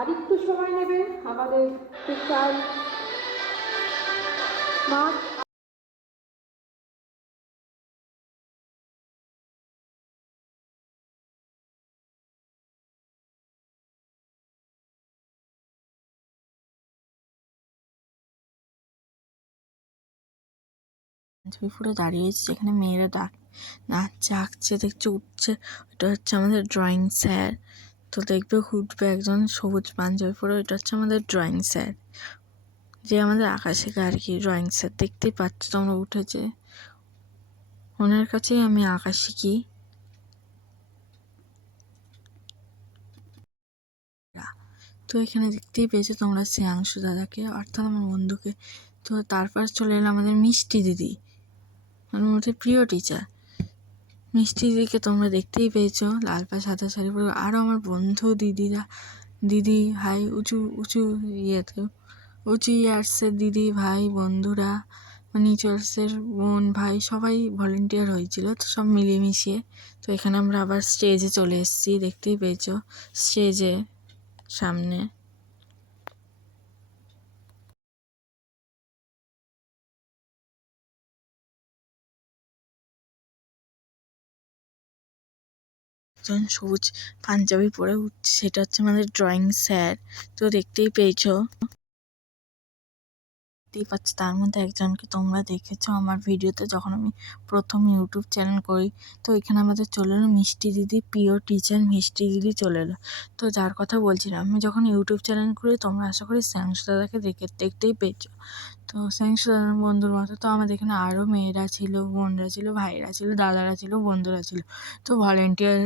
আরেকটু সময় নেবে আমাদের টিচার মাঠ পুরো দাঁড়িয়েছি যেখানে মেয়েরা নাচছে আঁকছে দেখছে উঠছে। ওটা হচ্ছে আমাদের ড্রয়িং স্যার। তো দেখবে উঠবে একজন সবুজ পাঞ্জাবি পরে, ওইটা হচ্ছে আমাদের ড্রয়িং স্যার, যে আমাদের আঁকা শেখা আর কি ড্রয়িং স্যার। দেখতেই পাচ্ছ তোমরা উঠেছে, ওনার কাছেই আমি আঁকা শিখি। তো এখানে দেখতেই পেয়েছো তোমরা শ্রেয়াংশু দাদাকে, অর্থাৎ আমার বন্ধুকে। তো তারপর চলে এলো আমাদের মিষ্টি দিদি, আমার মধ্যে প্রিয় টিচার। মিষ্টি দিদিকে তোমরা দেখতেই পেয়েছো, লাল পা সাদা শাড়ি পরে। আরও আমার বন্ধু দিদিরা, দিদি ভাই উঁচু উঁচু ইয়েতে, উঁচু ইয়ার্সের দিদি ভাই বন্ধুরা, নিচু ইয়ার্সের বোন ভাই সবাই ভলেন্টিয়ার হয়েছিল, তো সব মিলেমিশিয়ে। তো এখানে আমরা আবার স্টেজে চলে এসেছি, দেখতেই পেয়েছো স্টেজে সামনে। একজন সবুজ পাঞ্জাবি পরে উঠছে, সেটা হচ্ছে আমাদের ড্রয়িং স্যার। তো দেখতেই পেয়েছো, দেখতেই পাচ্ছ তার মধ্যে একজনকে তোমরা দেখেছো আমার ভিডিওতে, যখন আমি প্রথম ইউটিউব চ্যানেল করি। তো এখানে আমাদের চলে এলো মিষ্টি দিদি, প্রিয় টিচার মিষ্টি দিদি চলে এলো। তো যার কথা বলছিলাম, আমি যখন ইউটিউব চ্যানেল করি তোমরা আশা করি শ্রেয়াংশু দাদাকে দেখতেই পেয়েছো। তো শ্রেয়াংশু দাদার বন্ধুর মতো তো আমাদের এখানে আরও মেয়েরা ছিল, বোনরা ছিল, ভাইরা ছিল, দাদারা ছিল, বন্ধুরা ছিল। তো ভলেন্টিয়ার